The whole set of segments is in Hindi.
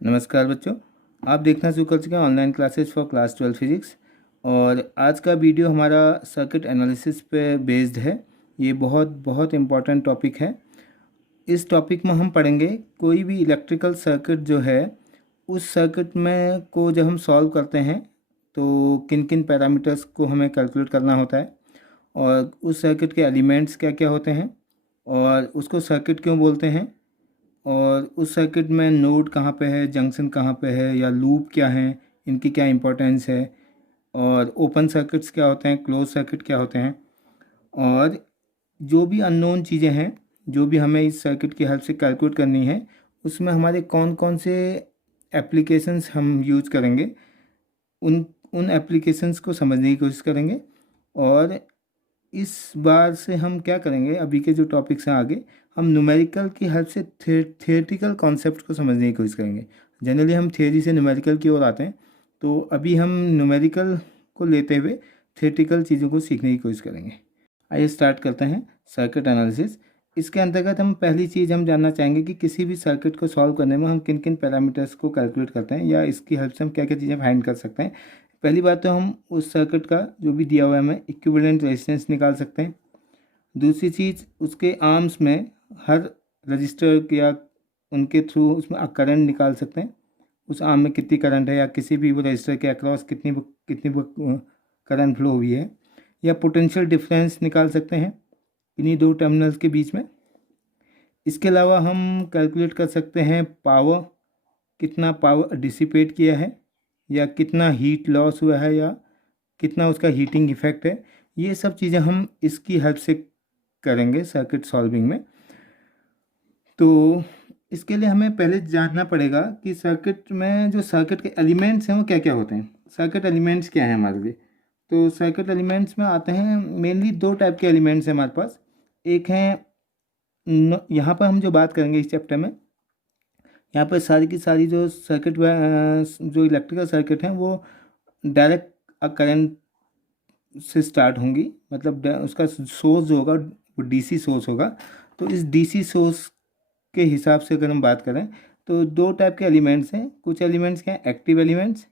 नमस्कार बच्चों, आप देखना शुरू कर चुके हैं online classes for class 12 physics. और आज का वीडियो हमारा सर्किट एनालिसिस पे बेस्ड है। ये बहुत बहुत इम्पॉर्टेंट टॉपिक है। इस टॉपिक में हम पढ़ेंगे कोई भी इलेक्ट्रिकल सर्किट जो है, उस सर्किट में को जब हम सॉल्व करते हैं तो किन किन पैरामीटर्स को हमें कैलकुलेट करना होता है, और उस सर्किट के एलिमेंट्स क्या क्या होते हैं, और उसको सर्किट क्यों बोलते हैं, और उस सर्किट में नोड कहाँ पे है, जंक्शन कहाँ पे है, या लूप क्या है, इनकी क्या इंपॉर्टेंस है, और ओपन सर्किट्स क्या होते हैं, क्लोज सर्किट क्या होते हैं, और जो भी अननोन चीज़ें हैं जो भी हमें इस सर्किट की हेल्प से कैलकुलेट करनी है, उसमें हमारे कौन कौन से एप्लीकेशंस हम यूज करेंगे, उन उन एप्लीकेशंस को समझने की कोशिश करेंगे। और इस बार से हम क्या करेंगे, अभी के जो टॉपिक्स हैं आगे, हम न्यूमेरिकल की हेल्प से थियोरेटिकल कॉन्सेप्ट को समझने की कोशिश करेंगे। जनरली हम थियोरी से न्यूमेरिकल की ओर आते हैं, तो अभी हम न्यूमेरिकल को लेते हुए थियोरेटिकल चीज़ों को सीखने की कोशिश करेंगे। आइए स्टार्ट करते हैं सर्किट एनालिसिस। इसके अंतर्गत हम पहली चीज़ हम जानना चाहेंगे कि किसी भी सर्किट को सॉल्व करने में हम किन किन पैरामीटर्स को कैलकुलेट करते हैं, या इसकी हेल्प से हम क्या क्या चीज़ें फाइंड कर सकते हैं। पहली बात तो हम उस सर्किट का जो भी दिया हुआ है हमें इक्विवेलेंट रेजिस्टेंस निकाल सकते हैं। दूसरी चीज़, उसके आर्म्स में हर रजिस्टर या उनके थ्रू उसमें करंट निकाल सकते हैं। उस आर्म में कितनी करंट है, या किसी भी वो रजिस्टर के अक्रॉस कितनी करंट फ्लो हुई है, या पोटेंशियल डिफरेंस निकाल सकते हैं इन्हीं दो टर्मिनल्स के बीच में। इसके अलावा हम कैलकुलेट कर सकते हैं पावर, कितना पावर डिसिपेट किया है, या कितना हीट लॉस हुआ है, या कितना उसका हीटिंग इफेक्ट है। ये सब चीज़ें हम इसकी हेल्प से करेंगे सर्किट सॉल्विंग में। तो इसके लिए हमें पहले जानना पड़ेगा कि सर्किट में जो सर्किट के एलिमेंट्स हैं वो क्या क्या होते हैं। सर्किट एलिमेंट्स क्या हैं हमारे लिए? तो सर्किट एलिमेंट्स में आते हैं मेनली दो टाइप के एलिमेंट्स हैं हमारे पास। एक है यहाँ पर हम जो बात करेंगे इस चैप्टर में, यहाँ पर सारी की सारी जो सर्किट जो इलेक्ट्रिकल सर्किट हैं वो डायरेक्ट करंट से स्टार्ट होंगी। मतलब उसका सोर्स जो होगा वो डीसी सोर्स होगा। तो इस डीसी सोर्स के हिसाब से अगर हम बात करें तो दो टाइप के एलिमेंट्स हैं। कुछ एलिमेंट्स क्या हैं, एक्टिव एलिमेंट्स,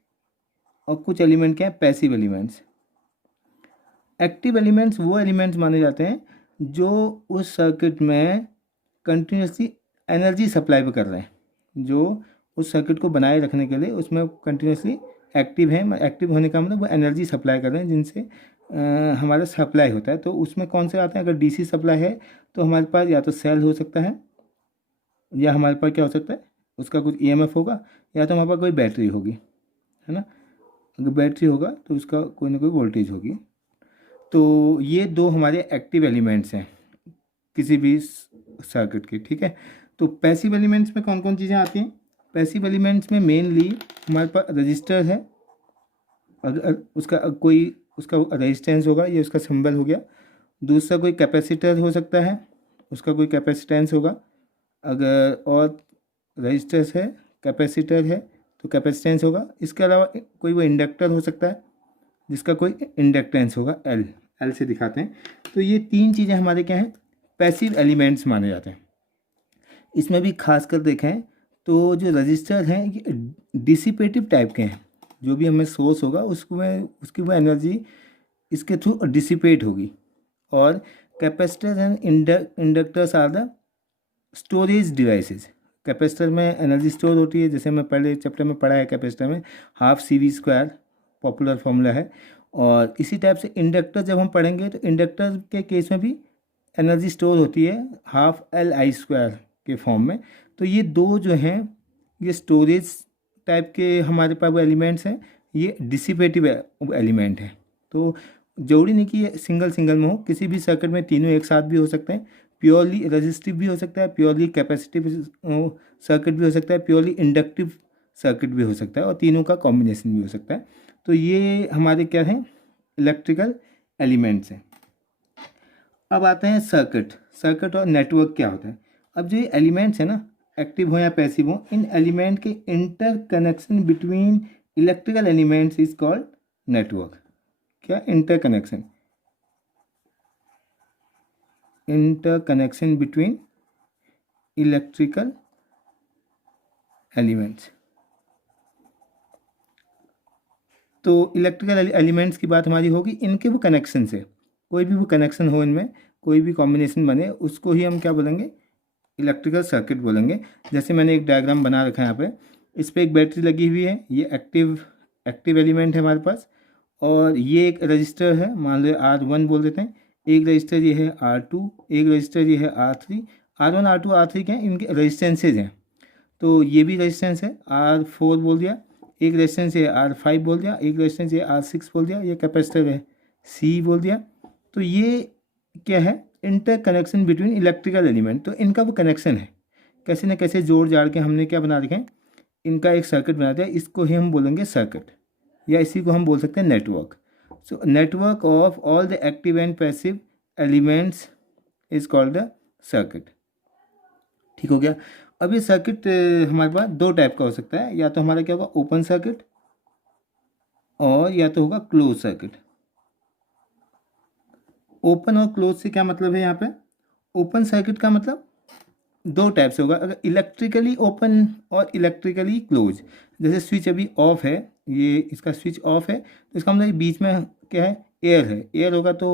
और कुछ एलिमेंट क्या हैं, पैसिव एलिमेंट्स। एक्टिव एलिमेंट्स वो एलिमेंट्स माने जाते हैं जो उस सर्किट में कंटिन्यूसली एनर्जी सप्लाई भी कर रहे हैं, जो उस सर्किट को बनाए रखने के लिए उसमें कंटिन्यूसली एक्टिव है। एक्टिव होने का मतलब वो एनर्जी सप्लाई कर रहे हैं, जिनसे हमारा सप्लाई होता है। तो उसमें कौन से आते हैं? अगर डीसी सप्लाई है तो हमारे पास या तो सेल हो सकता है, या हमारे पास क्या हो सकता है, उसका कुछ ईएमएफ होगा, या तो हमारे पास कोई बैटरी होगी, है ना। अगर बैटरी होगा तो उसका कोई ना कोई वोल्टेज होगी। तो ये दो हमारे एक्टिव एलिमेंट्स हैं किसी भी सर्किट के, ठीक है। तो पैसिव एलिमेंट्स में कौन कौन चीज़ें आती हैं? पैसिव एलिमेंट्स में मेनली हमारे पास रजिस्टर है। अगर उसका कोई उसका रेजिस्टेंस होगा, ये उसका सिंबल हो गया। दूसरा कोई कैपेसिटर हो सकता है, उसका कोई कैपेसिटेंस होगा। अगर और रजिस्टर्स है, कैपेसिटर है, तो कैपेसिटेंस होगा। इसके अलावा कोई वो इंडक्टर हो सकता है जिसका कोई इंडक्टेंस होगा, एल एल से दिखाते हैं। तो ये तीन चीज़ें हमारे क्या हैं, पैसिव एलिमेंट्स माने जाते हैं। इसमें भी खासकर देखें तो जो रजिस्टर हैं ये डिसिपेटिव टाइप के हैं। जो भी हमें सोर्स होगा उसकी वो एनर्जी इसके थ्रू डिसिपेट होगी। और capacitor and inductors are the storage devices. Capacitor में एनर्जी स्टोर होती है, जैसे मैं पहले चैप्टर में पढ़ा है, कैपेसिटर में half C V square popular formula है। और इसी टाइप से इंडक्टर जब हम पढ़ेंगे तो इंडक्टर के केस में भी एनर्जी स्टोर होती है हाफ एल आई स्क्वायर के फॉर्म में। तो ये दो जो हैं ये स्टोरेज टाइप के हमारे पास वो एलिमेंट्स हैं, ये डिसिपेटिव एलिमेंट हैं। तो जरूरी नहीं कि ये सिंगल सिंगल में हो, किसी भी सर्किट में तीनों एक साथ भी हो सकते हैं। प्योरली रेजिस्टिव भी हो सकता है, प्योरली कैपेसिटिव सर्किट भी हो सकता है, प्योरली इंडक्टिव सर्किट भी हो सकता है, और तीनों का कॉम्बिनेशन भी हो सकता है। तो ये हमारे क्या हैं, इलेक्ट्रिकल एलिमेंट्स हैं। अब आते हैं सर्किट। सर्किट और नेटवर्क क्या होता है? अब जो ये एलिमेंट्स हैं ना, एक्टिव हो या पैसिव हो, इन एलिमेंट के interconnection between electrical elements is called network. क्या? Interconnection, interconnection between electrical elements. तो इलेक्ट्रिकल एलिमेंट्स की बात हमारी होगी इनके वो कनेक्शन से, कोई भी वो कनेक्शन हो इनमें, कोई भी कॉम्बिनेशन बने, उसको ही हम क्या बोलेंगे, इलेक्ट्रिकल सर्किट बोलेंगे। जैसे मैंने एक डायग्राम बना रखा है यहाँ पे, इस पर एक बैटरी लगी हुई है, ये एक्टिव एलिमेंट है हमारे पास, और ये एक रजिस्टर है, मान लो R1 बोल देते हैं, एक रजिस्टर ये है R2, एक रजिस्टर ये है R3। R1 R2 R3 क्या है, इनके रजिस्टेंसेज हैं, तो ये भी रेजिस्टेंस है, R4 बोल दिया, एक रेजिस्टेंस ये R5 बोल दिया, एक रेजिस्टेंस ये R6 बोल दिया, ये कैपेसिटर है C बोल दिया। तो ये क्या है, inter connection between electrical element, तो इनका वो कनेक्शन है, कैसे न कैसे जोड़ जाड़ के हमने क्या बना रखे हैं, इनका एक सर्किट बना दिया, इसको ही हम बोलेंगे सर्किट, या इसी को हम बोल सकते हैं network. So network of all the active and passive elements is called the circuit. ठीक हो गया। अब ये सर्किट हमारे पास दो टाइप का हो सकता है, या तो हमारा क्या होगा, ओपन सर्किट, और या तो होगा क्लोज सर्किट। ओपन और क्लोज से क्या मतलब है, यहाँ पे ओपन सर्किट का मतलब दो टाइप से होगा, अगर इलेक्ट्रिकली ओपन और इलेक्ट्रिकली क्लोज। जैसे स्विच अभी ऑफ है, ये इसका स्विच ऑफ है, तो इसका मतलब बीच में क्या है, एयर है, एयर होगा तो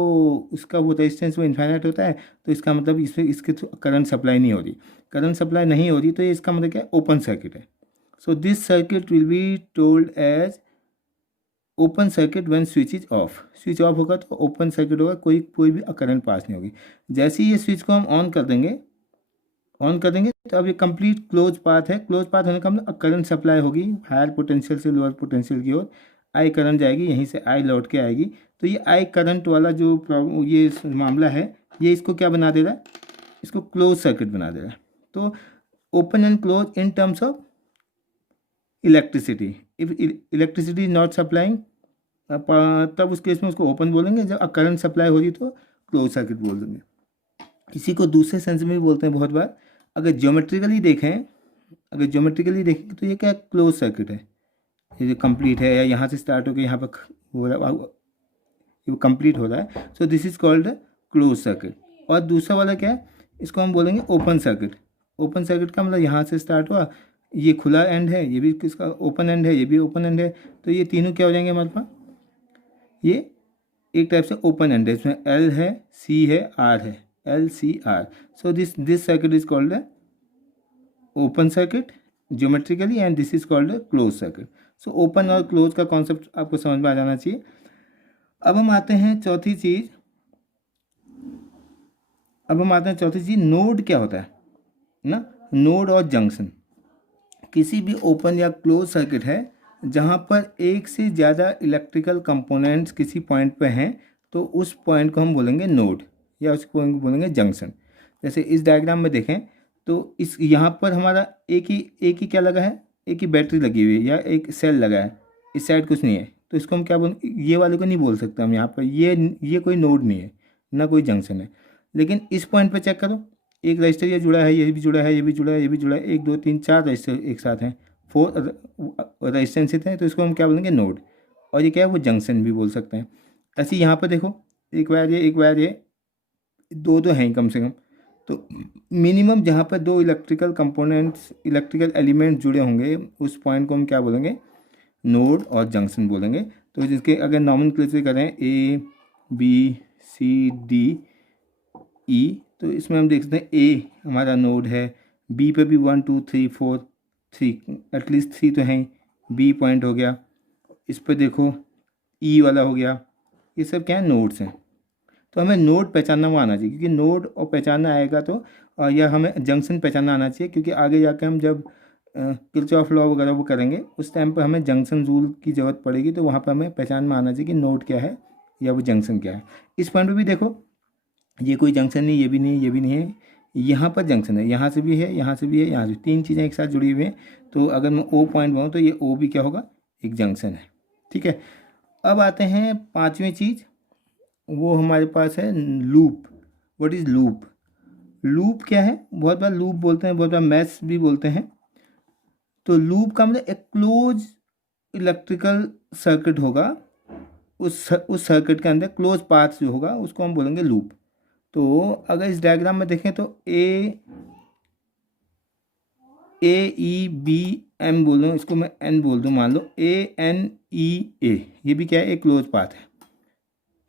उसका वो रेजिस्टेंस वो इन्फाइनाइट होता है, तो इसका मतलब इसमें इसके करंट सप्लाई नहीं हो रही, करंट सप्लाई नहीं हो रही, तो ये इसका मतलब क्या है, ओपन सर्किट है। So this circuit will be told as open circuit when switch is off. Switch off होगा तो ओपन सर्किट होगा, कोई भी करंट पास नहीं होगी। जैसे ही ये स्विच को हम ऑन कर देंगे तो अब ये कंप्लीट क्लोज पाथ है। क्लोज पाथ होने का मतलब करंट सप्लाई होगी हायर पोटेंशियल से लोअर पोटेंशियल की ओर, आई करंट जाएगी, यहीं से आई लौट के आएगी। तो ये आई करंट वाला जो प्रॉब्लम, ये मामला है, ये इसको क्या बना दे रहा है, इसको क्लोज सर्किट बना दे रहा है। तो open and close in terms of electricity, if electricity is not supplying, तब उस केस में उसको ओपन बोलेंगे, जब करंट सप्लाई हो रही तो क्लोज सर्किट बोल देंगे। इसी को दूसरे सेंस में भी बोलते हैं बहुत बार। अगर ज्योमेट्रिकली देखें तो ये क्या क्लोज सर्किट है, ये जो कंप्लीट है, या यहाँ से स्टार्ट होकर यहाँ पर हो रहा है, ये कंप्लीट हो रहा है, so this is called close circuit. और दूसरा वाला क्या है, इसको हम बोलेंगे ओपन सर्किट। ओपन सर्किट का मतलब यहाँ से स्टार्ट हुआ, ये खुला एंड है, ये भी किसका ओपन एंड है, ये भी ओपन एंड है, तो ये तीनों क्या हो जाएंगे हमारे पास, ये एक टाइप से ओपन एंड है, इसमें L है, C है, R है, LCR। So this circuit is called open circuit geometrically, and this is called close circuit. So open और क्लोज का कॉन्सेप्ट आपको समझ में आ जाना चाहिए। अब हम आते हैं चौथी चीज, नोड क्या होता है ना, नोड और जंक्शन। किसी भी ओपन या क्लोज सर्किट है जहाँ पर एक से ज़्यादा इलेक्ट्रिकल कंपोनेंट्स किसी पॉइंट पे हैं, तो उस पॉइंट को हम बोलेंगे नोड, या उस पॉइंट को बोलेंगे जंक्शन। जैसे इस डायग्राम में देखें तो इस यहाँ पर हमारा एक ही क्या लगा है, एक ही बैटरी लगी हुई है, या एक सेल लगा है, इस साइड कुछ नहीं है, तो इसको हम क्या ये वाले को नहीं बोल सकते हम यहाँ पर, ये कोई नोड नहीं है, ना कोई जंक्शन है। लेकिन इस पॉइंट पर चेक करो, एक रजिस्टर ये जुड़ा है, ये भी जुड़ा है, ये भी जुड़ा है, ये भी जुड़ा है, 1 2 3 4 रजिस्टर एक साथ हैं, 4 रजिस्टेंसेस हैं, तो इसको हम क्या बोलेंगे, नोड। और ये क्या है, वो जंक्शन भी बोल सकते हैं। ऐसे यहाँ पर देखो, एक वायर ये दो हैं ही कम से कम, तो मिनिमम जहाँ पर दो इलेक्ट्रिकल एलिमेंट जुड़े होंगे, उस पॉइंट को हम क्या बोलेंगे, नोड और जंक्शन बोलेंगे। तो जिसके अगर नॉमेनक्लेचर करें ABCDE, तो इसमें हम देख सकते हैं A हमारा नोड है, B पे भी 1 2 3 4 3 एटलीस्ट 3 तो हैं, B पॉइंट हो गया, इस पर देखो E वाला हो गया, ये सब क्या है, नोड्स हैं। तो हमें नोड पहचानना वो आना चाहिए, क्योंकि नोड और पहचानना आएगा तो या हमें जंक्शन पहचानना आना चाहिए, क्योंकि आगे जाकर हम जब किरचॉफ लॉ वगैरह वो करेंगे, उस टाइम पर हमें जंक्शन रूल की ज़रूरत पड़ेगी, तो वहाँ पर हमें पहचान में आना चाहिए कि नोड क्या है या वो जंक्शन क्या है। इस पॉइंट पर भी देखो, ये कोई जंक्शन नहीं, ये भी नहीं, ये भी नहीं है, यहाँ पर जंक्शन है, यहाँ से भी है, यहाँ से भी है, यहाँ से, तीन चीज़ें एक साथ जुड़ी हुई हैं। तो अगर मैं O पॉइंट बनाऊँ तो ये O भी क्या होगा, एक जंक्शन है। ठीक है, अब आते हैं पाँचवीं चीज़, वो हमारे पास है loop. What is loop? Loop क्या है, बहुत बार लूप बोलते हैं, बहुत बार मैश भी बोलते हैं। तो लूप का मतलब एक क्लोज इलेक्ट्रिकल सर्किट होगा, उस सर्किट के अंदर क्लोज पाथ जो होगा उसको हम बोलेंगे लूप। तो अगर इस डायग्राम में देखें तो AEBM बोल रहा हूँ, इसको मैं N बोल दूँ, मान लो ANEA, ये भी क्या है, एक क्लोज पाथ है,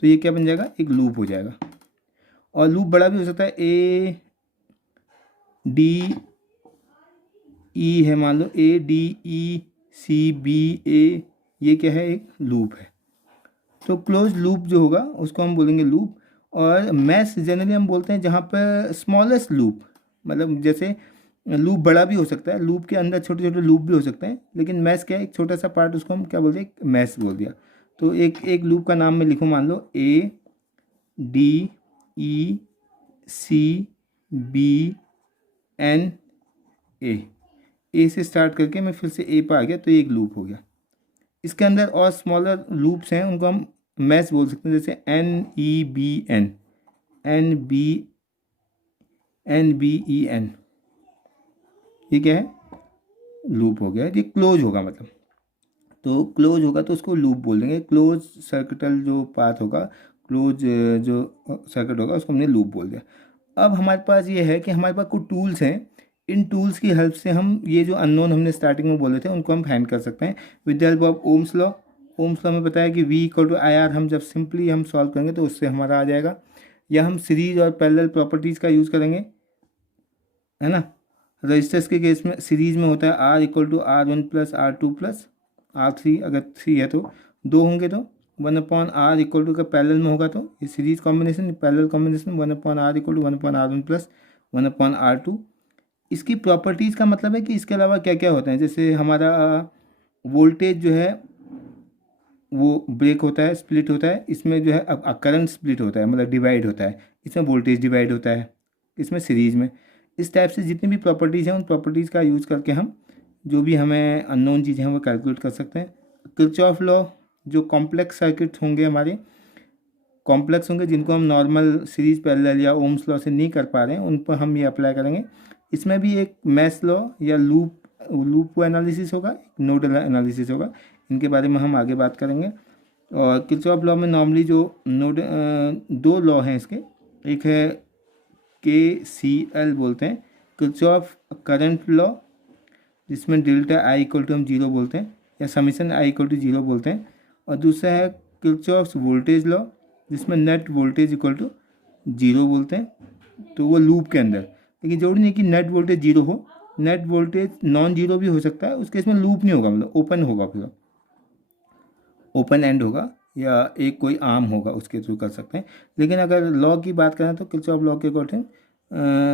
तो ये क्या बन जाएगा, एक लूप हो जाएगा। और लूप बड़ा भी हो सकता है, ADE है, मान लो ADECBA, ये क्या है, एक लूप है। तो क्लोज लूप जो होगा उसको हम बोलेंगे लूप। और मैश जनरली हम बोलते हैं जहाँ पर स्मॉलेस्ट लूप, मतलब जैसे लूप बड़ा भी हो सकता है, लूप के अंदर छोटे छोटे लूप भी हो सकते हैं, लेकिन मैश क्या है, एक छोटा सा पार्ट, उसको हम क्या बोलते हैं, मैश बोल दिया। तो एक लूप का नाम मैं लिखूँ, मान लो ADECBNA, ए से स्टार्ट करके मैं फिर से ए पर आ गया, तो ये एक लूप हो गया। इसके अंदर और स्मॉलर लूप्स हैं, उनको हम मैश बोल सकते हैं, जैसे NEBN, ये क्या है, लूप हो गया, ये क्लोज होगा, मतलब तो क्लोज होगा तो उसको लूप बोल देंगे। क्लोज सर्किटल जो पाथ होगा, क्लोज जो सर्किट होगा, उसको हमने लूप बोल दिया। अब हमारे पास ये है कि हमारे पास कुछ टूल्स हैं, इन टूल्स की हेल्प से हम ये जो अननोन हमने स्टार्टिंग में बोले थे उनको हम फाइंड कर सकते हैं with the help of Ohm's law. Ohm's law में बताया कि V=IR, हम जब सिंपली हम सॉल्व करेंगे तो उससे हमारा आ जाएगा। या हम सीरीज और पैरेलल प्रॉपर्टीज़ का यूज़ करेंगे, है ना। रजिस्टर्स के केस में सीरीज में होता है R=R1 + R2 + R3, अगर 3 है तो 2 होंगे तो 1/R का पैरेलल में होगा तो ये series combination, parallel combination 1/R = 1/R1 + 1/R2। इसकी प्रॉपर्टीज़ का मतलब है कि इसके अलावा क्या क्या होता है, जैसे हमारा वोल्टेज जो है वो ब्रेक होता है, स्प्लिट होता है, इसमें जो है करंट स्प्लिट होता है, मतलब डिवाइड होता है, इसमें वोल्टेज डिवाइड होता है, इसमें सीरीज में। इस टाइप से जितनी भी प्रॉपर्टीज़ हैं उन प्रॉपर्टीज़ का यूज़ करके हम जो भी हमें अननोन चीज़ें हैं वो कैलकुलेट कर सकते हैं। किरचॉफ लॉ, जो कॉम्प्लेक्स सर्किट होंगे, हमारे कॉम्प्लेक्स होंगे जिनको हम नॉर्मल सीरीज पैरेलल या ओम्स लॉ से नहीं कर पा रहे हैं, उन पर हम ये अप्लाई करेंगे। इसमें भी एक मैश लॉ या लूप एनालिसिस होगा, नोडल एनालिसिस होगा, इनके बारे में हम आगे बात करेंगे। और किरचॉफ लॉ में नॉर्मली जो दो लॉ हैं इसके, एक है KCL बोलते हैं, किरचॉफ करंट लॉ, जिसमें डेल्टा I = हम 0 बोलते हैं, या समीशन I = 0 बोलते हैं। और दूसरा है किरचॉफ्स वोल्टेज लॉ, जिसमें नेट वोल्टेज = 0 बोलते हैं, तो वो लूप के अंदर। लेकिन जरूरी नहीं कि नेट वोल्टेज 0 हो, नेट वोल्टेज नॉन जीरो भी हो सकता है, उसके इसमें लूप नहीं होगा, मतलब ओपन होगा, पूरा ओपन एंड होगा, या एक कोई आर्म होगा, उसके थ्रू कर सकते हैं। लेकिन अगर लॉ की बात करें तो किरचॉफ लॉ के अकॉर्डिंग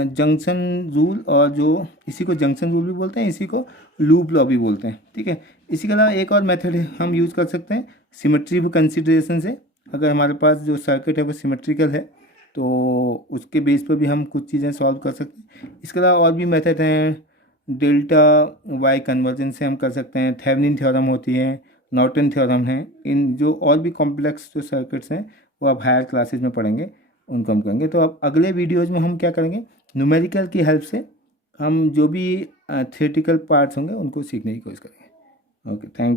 जंक्शन रूल, और जो इसी को जंक्शन रूल भी बोलते हैं, इसी को लूप लॉ भी बोलते हैं, ठीक है। इसी के अलावा एक और मेथड हम यूज़ कर सकते हैं सिमेट्री कंसिडरेशन से। अगर हमारे पास जो सर्किट है वो सिमेट्रिकल है तो उसके बेस पर भी हम कुछ चीज़ें सॉल्व कर सकते हैं। इसके अलावा और भी मेथड हैं, डेल्टा वाई कन्वर्जन से हम कर सकते हैं, थेवेनिन थ्योरम होती है, नॉर्टन थ्योरम है। इन जो और भी कॉम्प्लेक्स जो सर्किट्स हैं वो आप हायर क्लासेज में पढ़ेंगे, उनको हम करेंगे। तो अब अगले वीडियोज़ में हम क्या करेंगे, न्यूमेरिकल की हेल्प से हम जो भी थियोरेटिकल पार्ट्स होंगे उनको सीखने की कोशिश करेंगे। Okay, thank